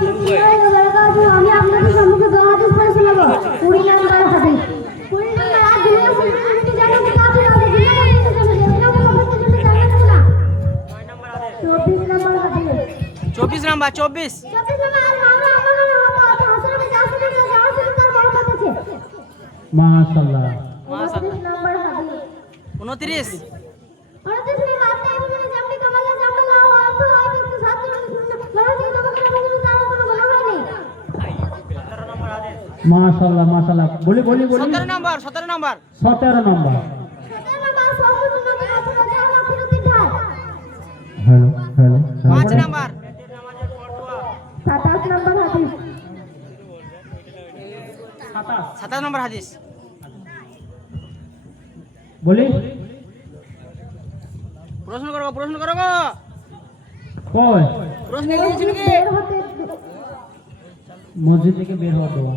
আমি আপনাদের সম্মুখে দোয়া চব্বিশ নাম্বার চব্বিশ। মাশাআল্লাহ। মাশাআল্লাহ। 29 মাশাআল্লাহ মাশাআল্লাহ। বলি বলি বলি। সতেরো নাম্বার সতেরো নাম্বার। সতেরো নম্বর। হ্যালো হ্যালো হাদিস। হাদিস। বলি। প্রশ্ন করো প্রশ্ন করো গো। প্রশ্ন মসজিদ থেকে বের হওয়া দেওয়া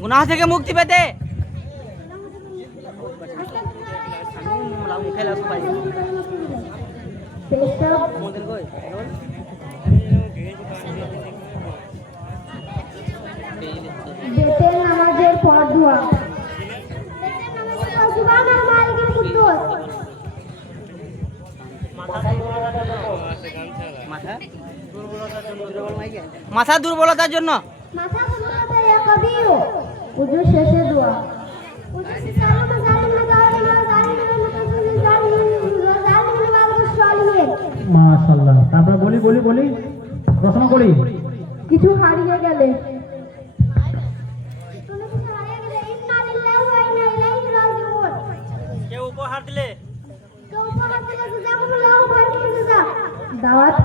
গুনাহ থেকে মুক্তি পেতে। পেশাব না দুর্বলতার জন্য মাশাআল্লাহ তারপর বলি বলি বলি প্রশ্ন করি কিছু হারিয়ে গেলে দাওয়াত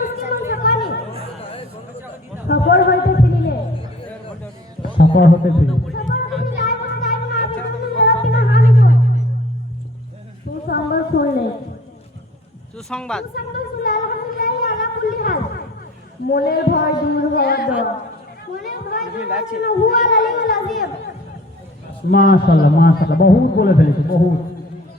মিসকিন সাকানি সফর হইতে ফিরিলে। সফল হতে ফিরি সুসংবাদ শুনলে। সুসংবাদ। সুসংবাদ শুনলে আলহামদুলিল্লাহ আলা কুল্লি হাল। মনের ভয় দূর হওয়ার হুয়া মাশাআল্লাহ মাশাআল্লাহ বহুত বলে ফেলেছে বহুত।